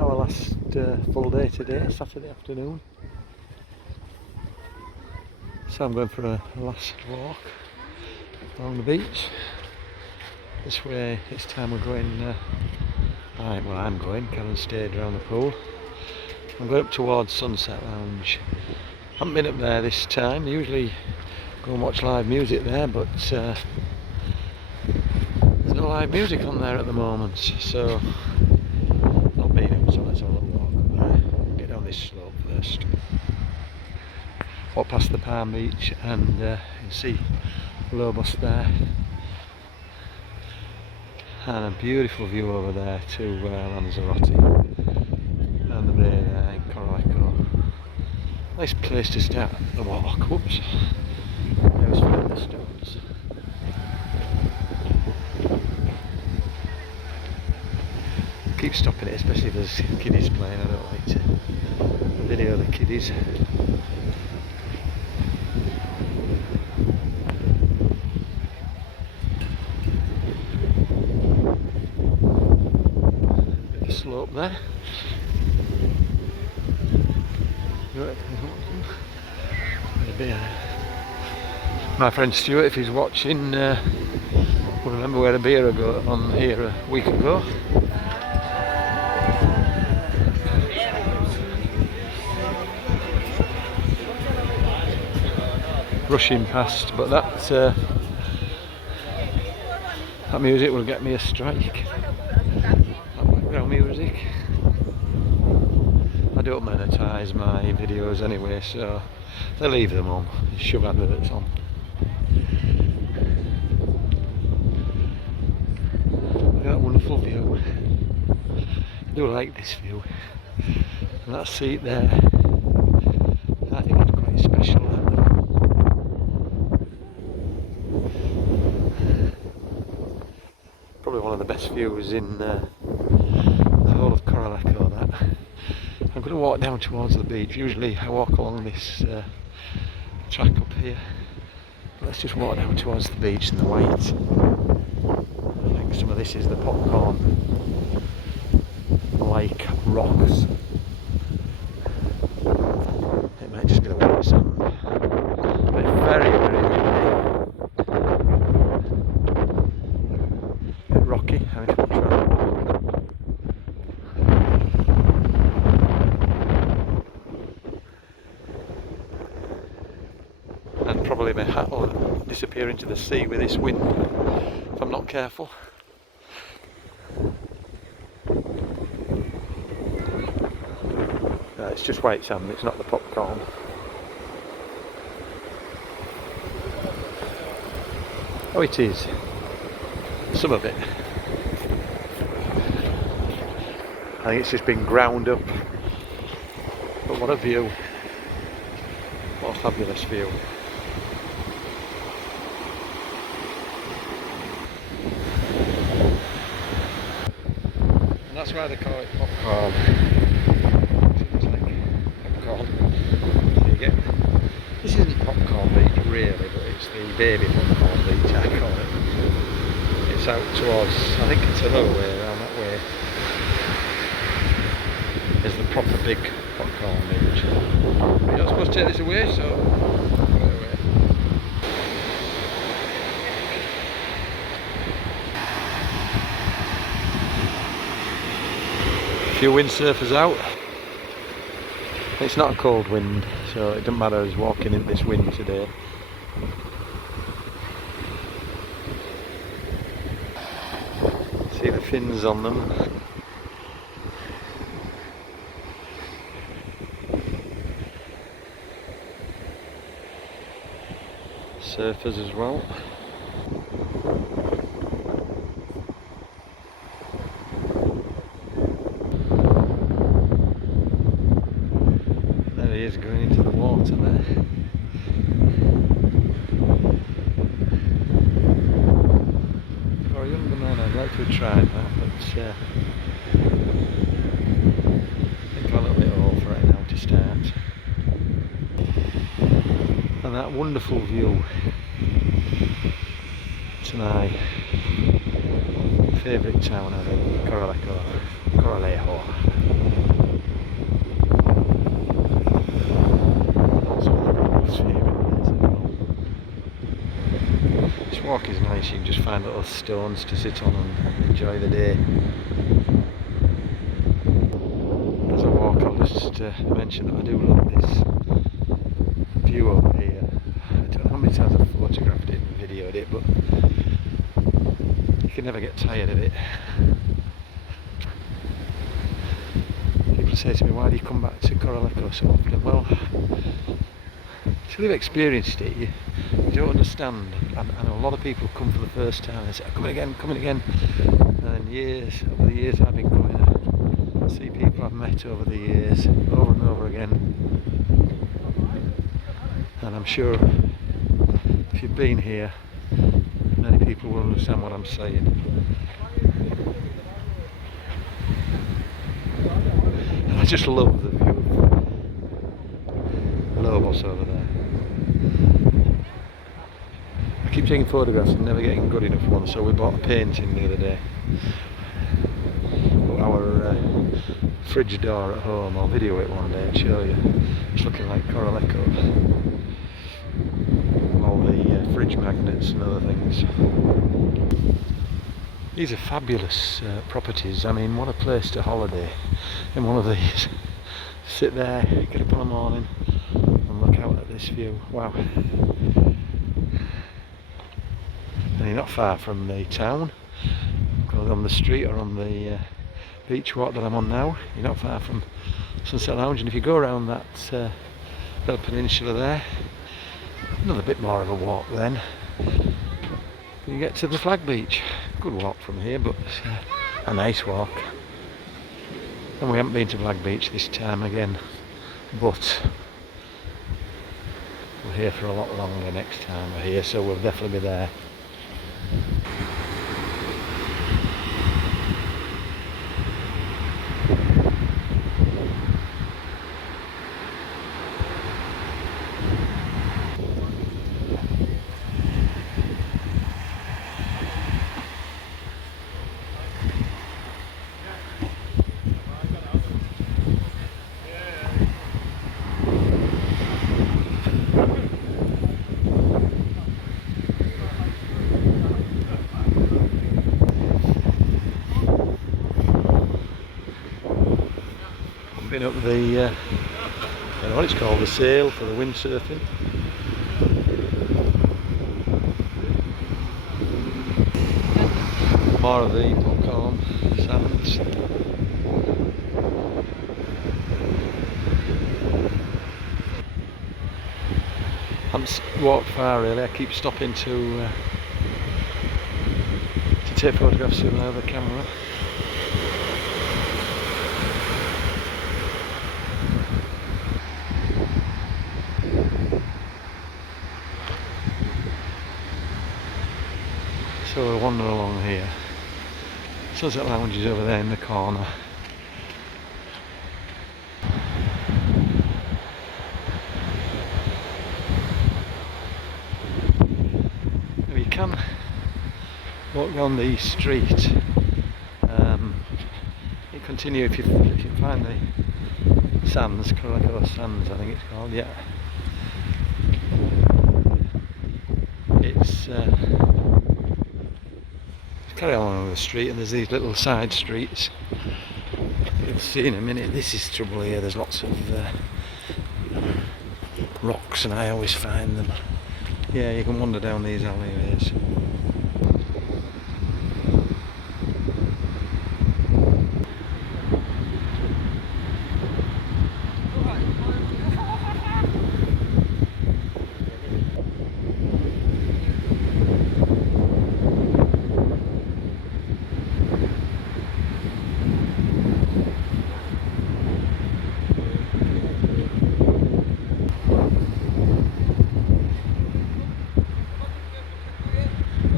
our last full day today, Saturday afternoon. So I'm going for a last walk along the beach. This way it's time we're going, I'm going, Karen stayed around the pool. I'm going up towards Sunset Lounge. Haven't been up there this time, usually go and watch live music there, but there's no live music on there at the moment, so not been up, so let's have a little walk up there. Get down this slope first. Walk past the Palm Beach and you can see Lobos there. And a beautiful view over there to Lanzarote. Down the bay there in Corralejo. Nice place to start the walk. Whoops. I was finding the stones. Keep stopping it, especially if there's kiddies playing. I don't like to video the kiddies. Bit of a slope there. My friend Stuart, if he's watching, will remember we had a beer on here a week ago. Rushing past, but that music will get me a strike. That background music. I don't monetize my videos anyway, so they leave them on. Shove adverts on. Look at that wonderful view. I do like this view. And that seat there, I think it's quite special. Probably one of the best views in the whole of Corralejo, that. I'm going to walk down towards the beach. Usually I walk along this track up here. But let's just walk down towards the beach and the white. I think some of this is the popcorn like rocks. It might just be the white sand. But it's very, very windy. A bit rocky, having to try and walk. And probably my hat will disappear into the sea with this wind if I'm not careful. It's just white sand, it's not the popcorn. Oh, it is. Some of it. I think it's just been ground up. But what a view. What a fabulous view. And that's why they call it popcorn. It's like popcorn. So you get, this isn't popcorn beach really, but it's the baby popcorn beach I call it. It's out towards, I think it's another way around that way. Is the proper big popcorn beach. You're not supposed to take this away, so put it away. A few windsurfers out. It's not a cold wind, so it doesn't matter us walking in this wind today. See the fins on them. Surfers as well. There he is going into the water there. For a younger man I'd like to have tried that, but I think I'm a little bit old for it now to start. And that wonderful view. It's my favourite town, I think, Corralejo. nice. You can just find little stones to sit on and enjoy the day. As I walk, I'll just mention that I do love this view over here. I don't know how many times I've photographed it and videoed it, but you can never get tired of it. People say to me, why do you come back to Corralejo so often? Well, until you've experienced it, you don't understand. I know a lot of people come for the first time and say, oh, coming again. And over the years I've been coming, I see people I've met over the years, over and over again. And I'm sure if you've been here, many people will understand what I'm saying. And I just love the view of Lobos over there. I keep taking photographs and never getting good enough ones, so we bought a painting the other day. Our fridge door at home, I'll video it one day and show you. It's looking like Corralejo. All the fridge magnets and other things. These are fabulous properties. I mean, what a place to holiday in one of these. Sit there, get up in the morning and look out at this view. Wow. And you're not far from the town. On the street or on the beach walk that I'm on now, you're not far from Sunset Lounge, and if you go around that little peninsula there, another bit more of a walk then, you get to the flag beach. Good walk from here, but a nice walk. And we haven't been to Flag Beach this time again, but we're here for a lot longer next time we're here, so we'll definitely be there. Been up the, I don't know what it's called, the sail for the windsurfing. More of the popcorn sands. I haven't walked far really. I keep stopping to take photographs with another camera. So we're wandering along here. Sunset Lounge is over there in the corner. Now you can walk down the street. You continue if you find the sands, Corralejo Sands I think it's called, yeah. It's carry on along the street, and there's these little side streets. You'll see in a minute. This is trouble here. There's lots of rocks, and I always find them. Yeah, you can wander down these alleyways.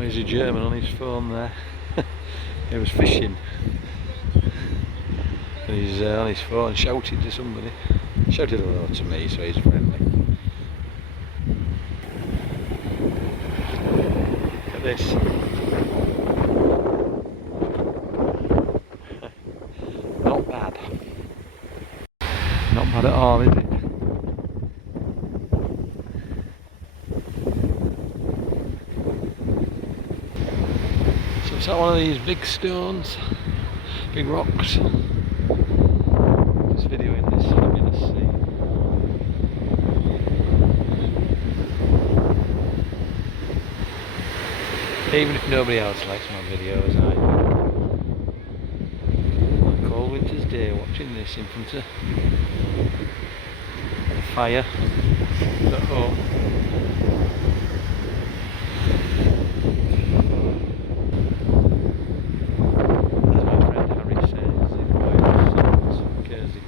He's a German on his phone there. He was fishing. And he's on his phone shouting to somebody. Shouted hello to me, so he's friendly. Look at this. Not bad. Not bad at all, is it? It's like one of these big stones, big rocks. Just videoing this fabulous scene. Even if nobody else likes my videos, I do. On a cold winter's day, watching this in front of the fire at home. As my friend Harry says in Wales, because he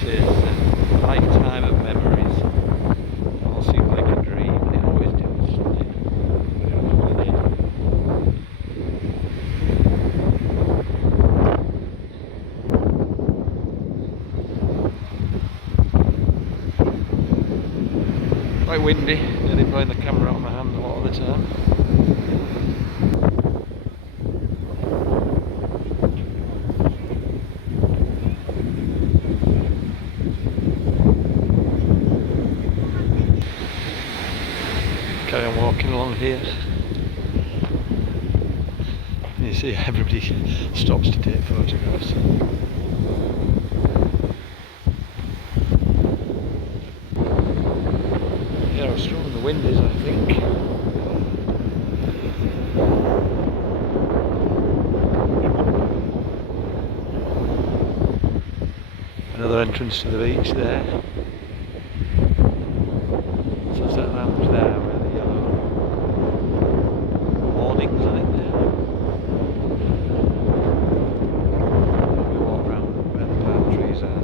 says a lifetime of memories all seem like a dream, and it always does. Quite windy, nearly blowing the camera out of my hand a lot of the time. Carry on walking along here. And you see everybody stops to take photographs. Yeah, how strong the wind is, I think. Another entrance to the beach there. So it's that lounge there with the yellow awnings, I think there. We walk round where the palm trees are.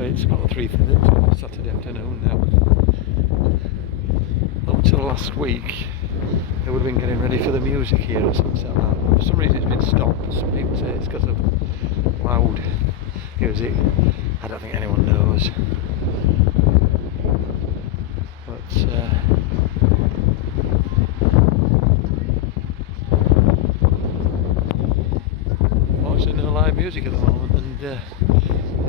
It's about 3:30 Saturday afternoon now. Up till last week, they would have been getting ready for the music here or something like that. For some reason it's been stopped. Some people say it's because of loud music. I don't think anyone knows. But fortunately no live music at the moment, and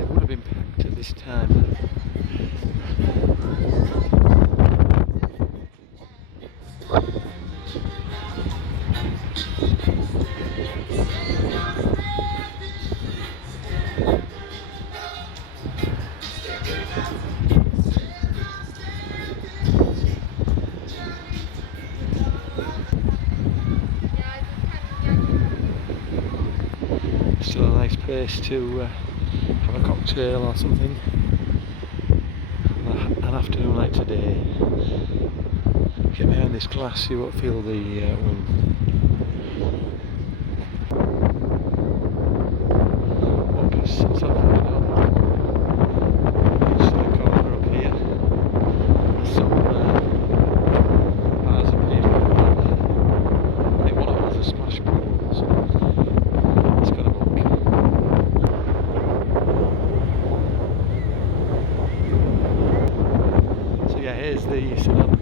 it would have been packed at this time. Still a nice place to have a cocktail or something an afternoon like today. Get behind this glass, you won't feel the wind. Walk past Savanna, just the corner up here. There's some bars up here. I think one of them has a splash pool, so it's got a look. So yeah, here's the Savanna.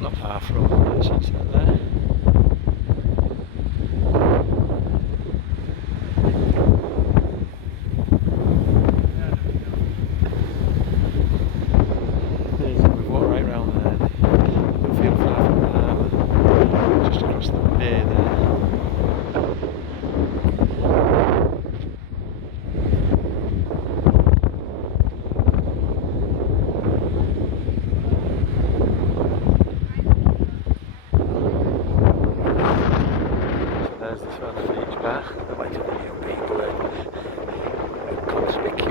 Not far from the sunset there. We've walked right round there. Don't feel far from the harbour, just across the bay there.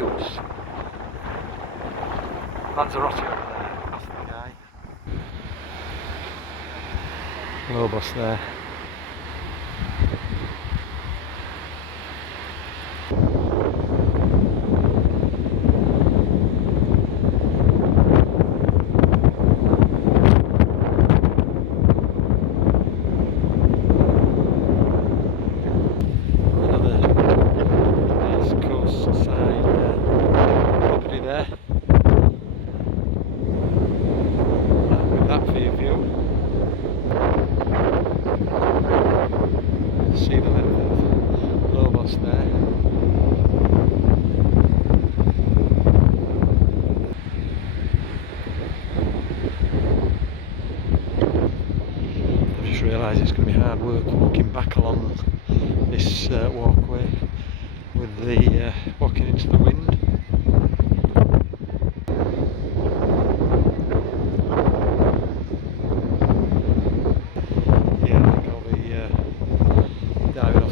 views. Lanzarote over there, past the guy. Lobos there. See the length of Lobos there. I've just realised it's going to be hard work walking back along this walkway with the walking into the wind.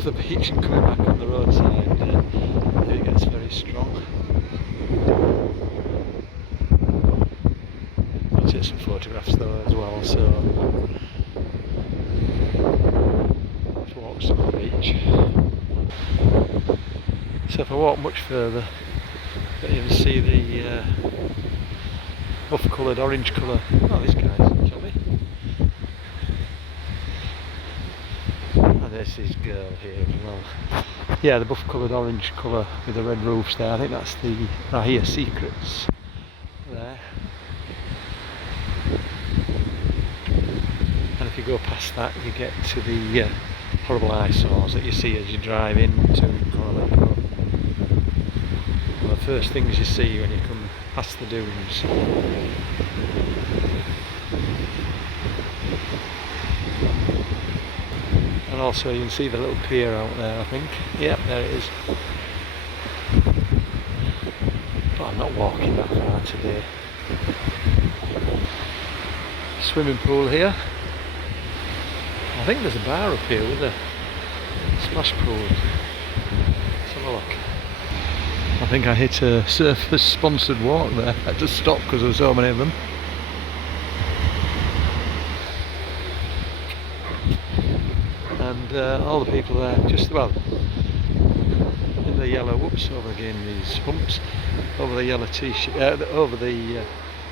The beach and coming back on the roadside it gets very strong. I'll take some photographs though as well, so I've walked some on the beach. So if I walk much further, you can see the buff coloured, orange colour. Oh, this guy's jolly. There's this girl here as well. Yeah, the buff coloured orange colour with the red roofs there. I think that's the Rahia Secrets there. And if you go past that, you get to the horrible eyesores that you see as you drive into Corralejo. Well, the first things you see when you come past the dunes. And also you can see the little pier out there, I think. Yep, there it is. But I'm not walking that far today. Swimming pool here. I think there's a bar up here with a splash pool. Let's have a look. I think I hit a surfers sponsored walk there. I had to stop because there were so many of them. And all the people there, just well, in the yellow, whoops, over again these humps, over the yellow t-shirt, over the,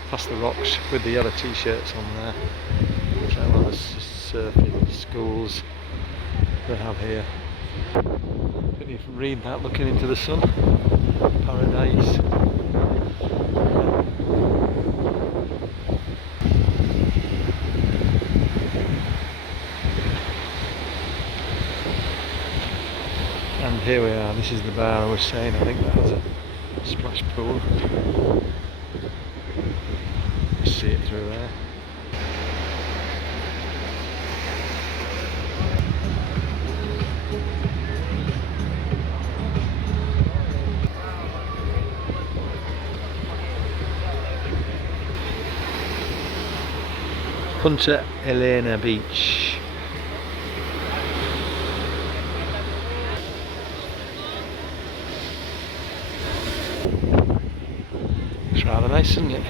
past the rocks with the yellow t-shirts on there. So a lot of surfing schools they have here. Couldn't even read that looking into the sun. Paradise. And here we are, this is the bar I was saying. I think that has a splash pool. You see it through there. Punta Eleanor Beach. It's rather nice, isn't it?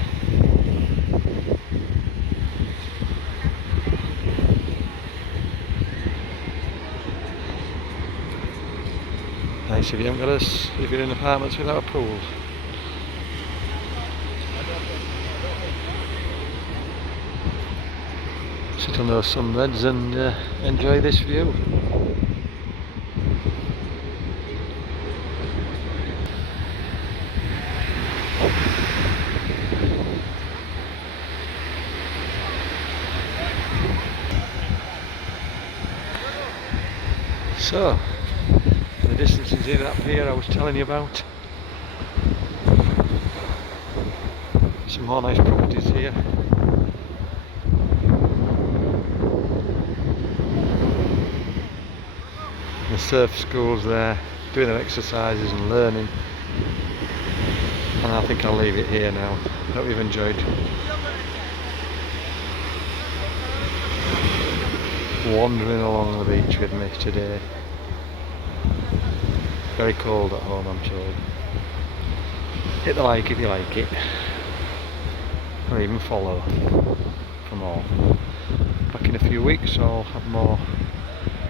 Nice if you haven't got us, if you're in apartments without a pool. Sit on those sunbeds and enjoy this view. So, the distance is in that pier I was telling you about. Some more nice properties here. The surf schools there, doing their exercises and learning. And I think I'll leave it here now. Hope you've enjoyed wandering along the beach with me today. Very cold at home, I'm told. Hit the like if you like it, or even follow for more. Back in a few weeks I'll have more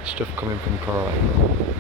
stuff coming from Corralejo.